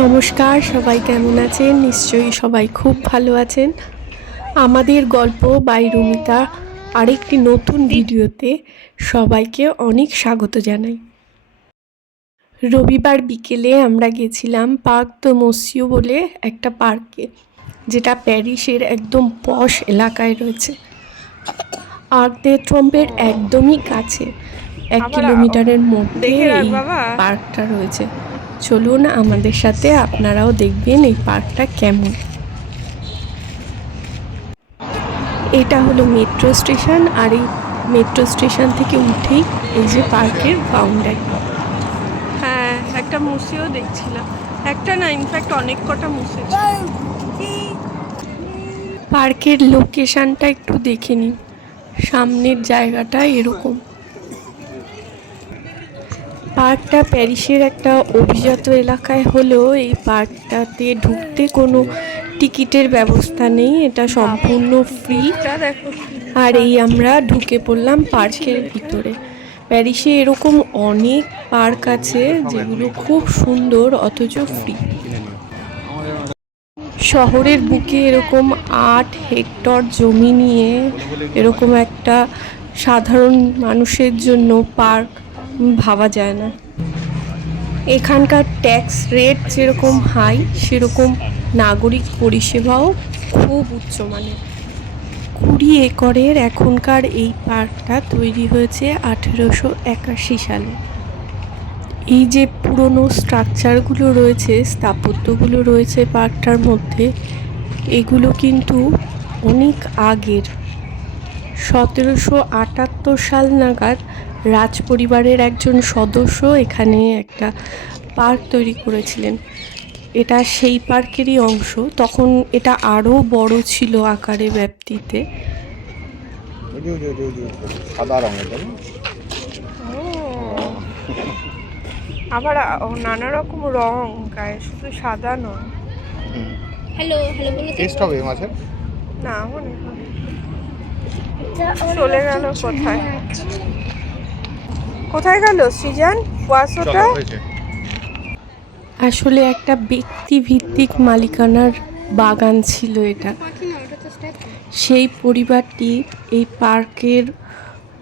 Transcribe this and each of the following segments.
নমস্কার, সবাই কেমন আছেন? নিশ্চয়ই সবাই খুব ভালো আছেন। আমাদের গল্প বাই রুমিতা আরেকটি নতুন ভিডিওতে সবাইকে অনেক স্বাগত জানাই। রবিবার বিকেলে আমরা গেছিলাম পার্ক দ্য মসিউ বলে একটা পার্কে, যেটা প্যারিসের একদম পশ এলাকায় রয়েছে। আর্ক দে ট্রম্পের একদমই কাছে, 1 কিলোমিটারের মধ্যে এই পার্কটা রয়েছে। চলুন আমাদের সাথে, আপনারাও দেখবেন এই পার্কটা কেমন। এটা হলো মেট্রো স্টেশন, আর এই মেট্রো স্টেশন থেকে উঠেই এই যে পার্কের বাউন্ডারি। হ্যাঁ, একটা মুসিও দেখছিলাম, একটা না ইনফ্যাক্ট অনেক কটা মুসি। পার্কের লোকেশনটা একটু দেখে নিন, সামনের জায়গাটা এরকম। পার্কটা প্যারিসের একটা অভিজাত এলাকায় হলেও এই পার্কটাতে ঢুকতে কোনো টিকিটের ব্যবস্থা নেই, এটা সম্পূর্ণ ফ্রি। আর এই আমরা ঢুকে পড়লাম পার্কের ভিতরে। প্যারিসে এরকম অনেক পার্ক আছে যেগুলো খুব সুন্দর অথচ ফ্রি। শহরের বুকে এরকম 8 হেক্টর জমি নিয়ে এরকম একটা সাধারণ মানুষের জন্য পার্ক ভাবা যায় না। এখানকার ট্যাক্স রেট যেরকম হাই, সেরকম নাগরিক পরিষেবাও খুব উচ্চমানের। 20 একরের এখনকার এই পার্কটা তৈরি হয়েছে 1881 সালে। এই যে পুরনো স্ট্রাকচারগুলো রয়েছে, স্থাপত্যগুলো রয়েছে পার্কটার মধ্যে, এগুলো কিন্তু অনেক আগের। 1778 সাল নাগাদ রাজ পরিবারের একজন সদস্য এখানে একটা পার্ক তৈরি করেছিলেন। এটা সেই পার্কেরই অংশ। তখন এটা আরও বড় ছিল আকারে, ব্যাপ্তিতে। সাদা রঙের আবার নানা রকম রং গায়ে, শুধু সাদা নয়। হ্যালো হ্যালো বলে টেস্ট হবে মাছের না মনে হয় চলে গেল কোথায়, কোথায় গেল সৃজন ওয়াসোটা? আসলে একটা ব্যক্তি ভিত্তিক মালিকানার বাগান ছিল এটা। সেই পরিবারটি এই পার্কের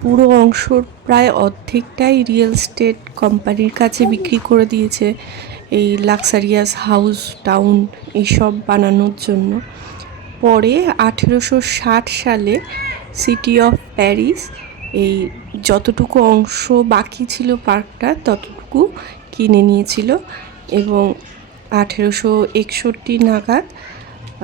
পুরো অংশর প্রায় অর্ধেকটাই রিয়েল এস্টেট কোম্পানির কাছে বিক্রি করে দিয়েছে, এই লাক্সারিয়াস হাউস টাউন এইসব বানানোর জন্য। পরে 1860 সালে সিটি অফ প্যারিস এই যতটুকু অংশ বাকি ছিল পার্কটা ততটুকু কিনে নিয়েছিল, এবং 1861 নাগাদ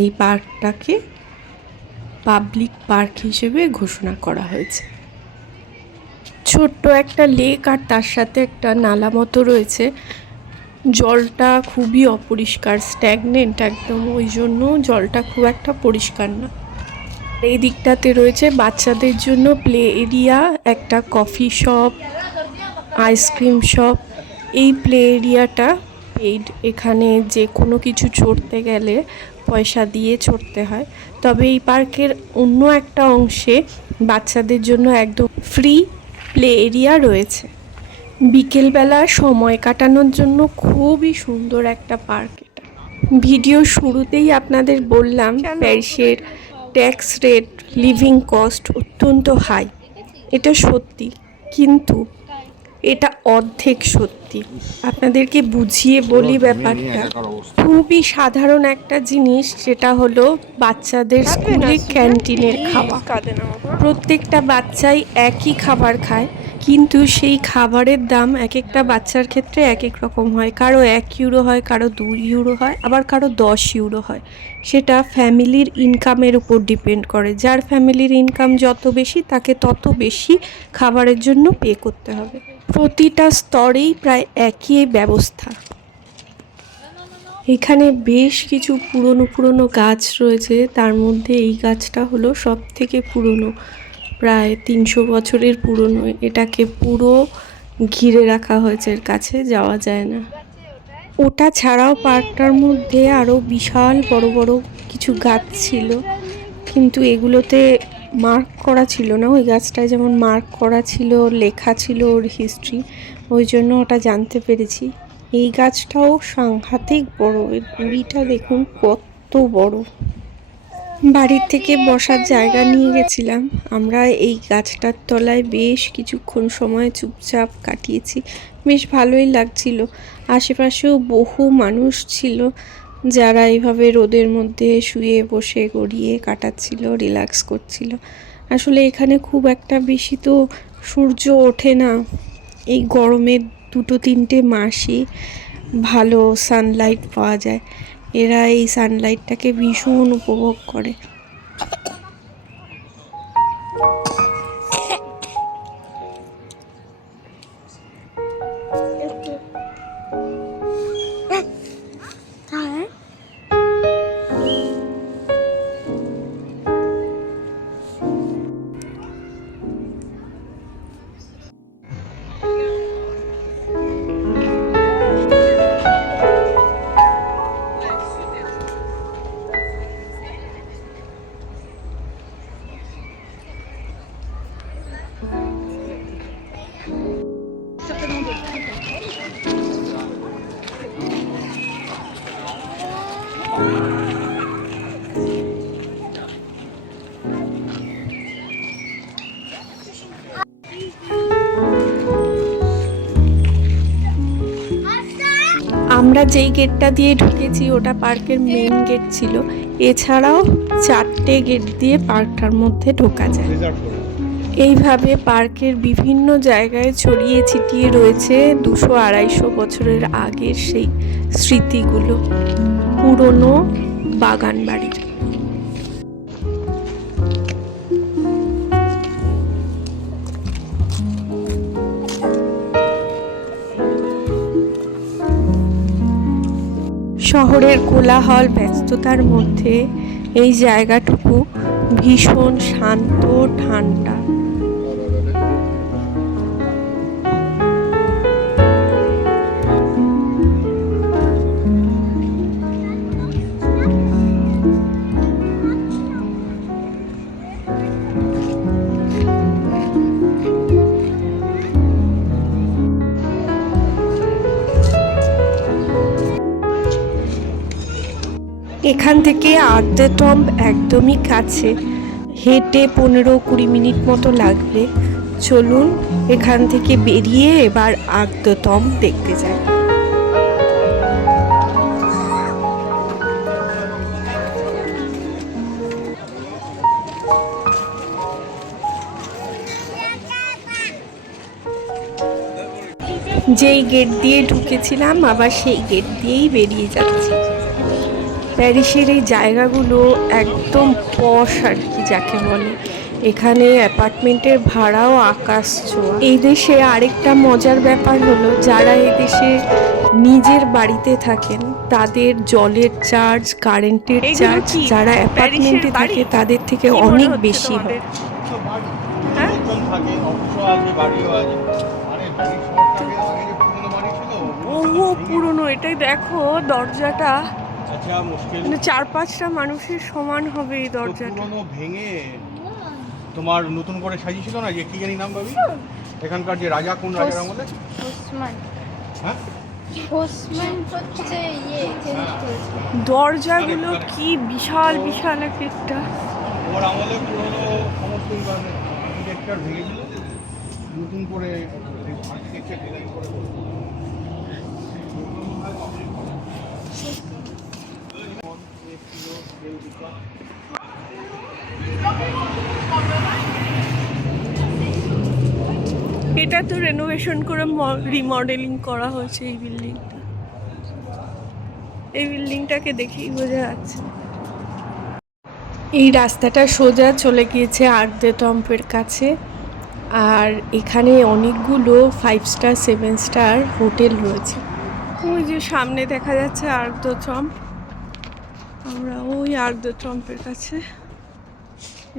এই পার্কটাকে পাবলিক পার্ক হিসেবে ঘোষণা করা হয়েছে। ছোট্ট একটা লেক আর তার সাথে একটা নালা মতো রয়েছে। জলটা খুবই অপরিষ্কার, স্ট্যাগনেন্ট একদম, ওই জন্য জলটা খুব একটা পরিষ্কার না। এই দিকটাতে রয়েছে বাচ্চাদের জন্য প্লে এরিয়া, একটা কফি শপ, আইসক্রিম শপ। এই প্লে এরিয়াটা পেইড, এখানে যে কোনো কিছু চড়তে গেলে পয়সা দিয়ে চড়তে হয়। তবে এই পার্কের অন্য একটা অংশে বাচ্চাদের জন্য একদম ফ্রি প্লে এরিয়া রয়েছে। বিকেলবেলা সময় কাটানোর জন্য খুবই সুন্দর একটা পার্ক এটা। ভিডিও শুরুতেই আপনাদের বললাম প্যারিসের ট্যাক্স রেট, লিভিং কস্ট অত্যন্ত হাই। এটা সত্যি, কিন্তু এটা অর্ধেক সত্যি। আপনাদেরকে বুঝিয়ে বলি ব্যাপারটা। খুবই সাধারণ একটা জিনিস, যেটা হলো বাচ্চাদের স্কুলে ক্যান্টিনের খাওয়া। প্রত্যেকটা বাচ্চাই একই খাবার খায়, কিন্তু সেই খাবারের দাম এক একটা বাচ্চার ক্ষেত্রে এক এক রকম হয়। কারো 1 ইউরো হয়, কারো 2 ইউরো হয়, আবার কারো 10 ইউরো হয়। সেটা ফ্যামিলির ইনকামের উপর ডিপেন্ড করে। যার ফ্যামিলির ইনকাম যত বেশি, তাকে তত বেশি খাবারের জন্য পে করতে হবে। প্রতিটা স্তরেই প্রায় একই ব্যবস্থা। এখানে বেশ কিছু পুরনো গাছ রয়েছে, তার মধ্যে এই গাছটা হলো সব থেকে পুরনো, প্রায় 300 বছরের পুরনো। এটাকে পুরো ঘিরে রাখা হয়েছে, এর কাছে যাওয়া যায় না। ওটা ছাড়াও পার্কটার মধ্যে আরও বিশাল বড় বড় কিছু গাছ ছিল, কিন্তু এগুলোতে মার্ক করা ছিল না। ওই গাছটায় যেমন মার্ক করা ছিল, লেখা ছিল ওর হিস্ট্রি, ওই জন্য ওটা জানতে পেরেছি। এই গাছটাও সাংঘাতিক বড়, এর গুঁড়িটা দেখুন কত বড়। বাড়ির থেকে বসার জায়গা নিয়ে গেছিলাম আমরা। এই গাছটার তলায় বেশ কিছুক্ষণ সময় চুপচাপ কাটিয়েছি, বেশ ভালোই লাগছিল। আশেপাশেও বহু মানুষ ছিল যারা এইভাবে রোদের মধ্যে শুয়ে বসে গড়িয়ে কাটাচ্ছিল, রিল্যাক্স করছিল। আসলে এখানে খুব একটা বেশি তো সূর্য ওঠে না, এই গরমের 2-3 মাসই ভালো সানলাইট পাওয়া যায়। এরা এই সানলাইটটাকে ভীষণ উপভোগ করে। আমরা যেই গেটটা দিয়ে ঢুকেছি ওটা পার্কের মেইন গেট ছিল। এছাড়াও 4টে গেট দিয়ে পার্কটার মধ্যে ঢোকা যায়। এইভাবে পার্কের বিভিন্ন জায়গায় ছড়িয়ে ছিটিয়ে রয়েছে 200-250 বছরের আগের সেই স্মৃতিগুলো পুরনো বাগান বাড়ির। শহরের কোলাহল ব্যস্ততার মধ্যে এই জায়গাটুকু ভীষণ শান্ত, ঠান্ডা। এখান থেকে আর্ক দ্য টম্ব একদমই কাছে, হেঁটে 15-20 মিনিট মতো লাগবে। চলুন এখান থেকে বেরিয়ে এবার আর্ক দ্য টম্ব দেখতে যাই। যেই গেট দিয়ে ঢুকেছিলাম আবার সেই গেট দিয়েই বেরিয়ে যাচ্ছি। প্যারিসের এই জায়গাগুলো একদম পশ আর কি যাকে বলে। এখানে অ্যাপার্টমেন্টের ভাড়াও আকাশ ছোঁয়া। এই দেশে আরেকটা মজার ব্যাপার হলো, যারা এই দেশে নিজের বাড়িতে থাকেন তাদের জলের চার্জ, কারেন্টের চার্জ যারা অ্যাপার্টমেন্টে থাকে তাদের থেকে অনেক বেশি হয়। বহু পুরনো। এটাই দেখো দরজাটা, মানে 4-5টা মানুষের সমান হবে এই দরজাটা। পুরনো ভেঙে তোমার নতুন করে সাজিয়েছিল না, যে কি জানি নাম ভাবি, এখানকার যে রাজা, কোন রাজার আমলে? ওসমান। হ্যাঁ, ওসমান হচ্ছে চেঞ্জ করেছে। দরজাগুলো কি বিশাল বিশাল এক একটা। ওর আমলে পুরনো সমস্ত আর্কিটেকচার ভেঙেছিল, নতুন করে আর্কিটেকচার ডিজাইন করে। এটা তো রেনোভেশন করে রিমডেলিং করা হয়েছে এই বিল্ডিংটা। এই বিল্ডিংটাকে দেখেই বোঝা যাচ্ছে। এই রাস্তাটা সোজা চলে গিয়েছে আর্ক দ্য টম্বের কাছে। আর এখানে অনেকগুলো 5 স্টার 7 স্টার হোটেল রয়েছে। ওই যে সামনে দেখা যাচ্ছে আর্ক দ্য টম্ব। আমরা ওই আর্ক দ্য টম্বের কাছে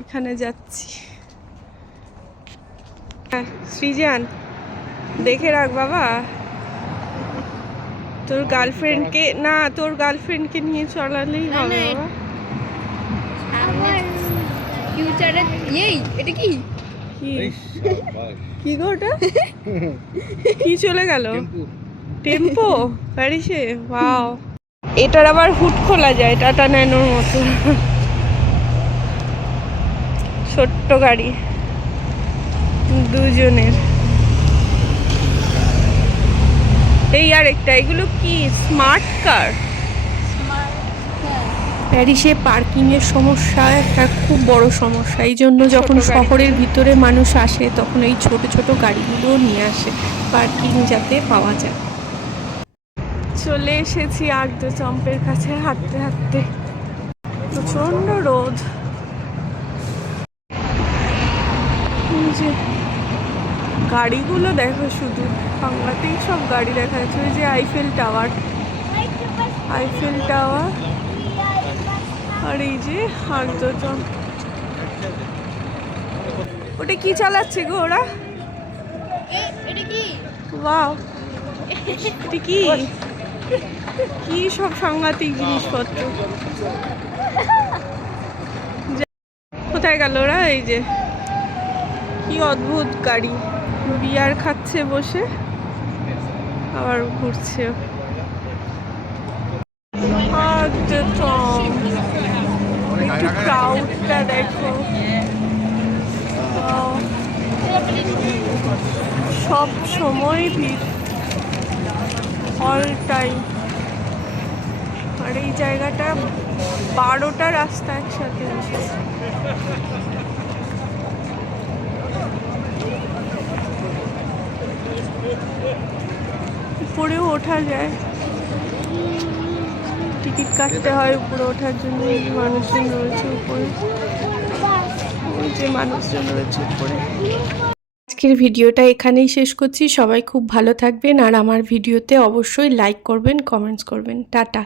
এখানে যাচ্ছি। সৃজান দেখে রাখ বাবা, তোর গার্লফ্রেন্ডকে নিয়ে চলালেই হবে বাবা। আমার ফিউচারে এটা কি? কি গো ওটা? কি চলে গেল? টেম্পো প্যারিসে? ওয়াও, এটার আবার হুড খোলা যায় টাটা ন্যানোর মতো। ছোট্ট গাড়ি দুজনের। এই আর একটা, এগুলো কি স্মার্ট কার? প্যারিসে পার্কিংয়ের সমস্যা একটা খুব বড় সমস্যা, এই জন্য যখন ছোট গাড়ি। শহরের ভিতরে মানুষ আসে তখন এই ছোট ছোট গাড়িগুলো নিয়ে আসে পার্কিং যাতে পাওয়া যায়। চলে এসেছি আর্ক দ্য চম্পের কাছে হাঁটতে হাঁটতে। প্রচন্ড রোদ। এই যে গাড়িগুলো দেখো, শুধু সাংঘাতিক সব গাড়ি দেখা যাচ্ছে। ওই যে আইফেল টাওয়ার, আইফেল টাওয়ার, আর এই যে আর্ক দ্য চম্প। ওটা কি চালাচ্ছে গো ওরা? এটা কি? ওয়াও, এটা কি কি সব সাংঘাতিক জিনিসপত্র। কোথায় গেল ওরা? এই যে কি অদ্ভুত গাড়ি, বিয়ার খাচ্ছে বসে আবার ঘুরছে। একটু ক্রাউডটা দেখো, Wow, সব সময় ভিড়, অল টাইম। আর এই জায়গাটা 12টা রাস্তা একসাথে আছে। উপরেও ওঠা যায়, টিকিট কাটতে হয় উপরে ওঠার জন্য। মানুষজন রয়েছে উপরে, ওই যে মানুষজন রয়েছে উপরে। আজকের ভিডিওটা এখানেই শেষ করছি। সবাই খুব ভালো থাকবেন আর আমার ভিডিওতে অবশ্যই লাইক করবেন, কমেন্টস করবেন। টাটা।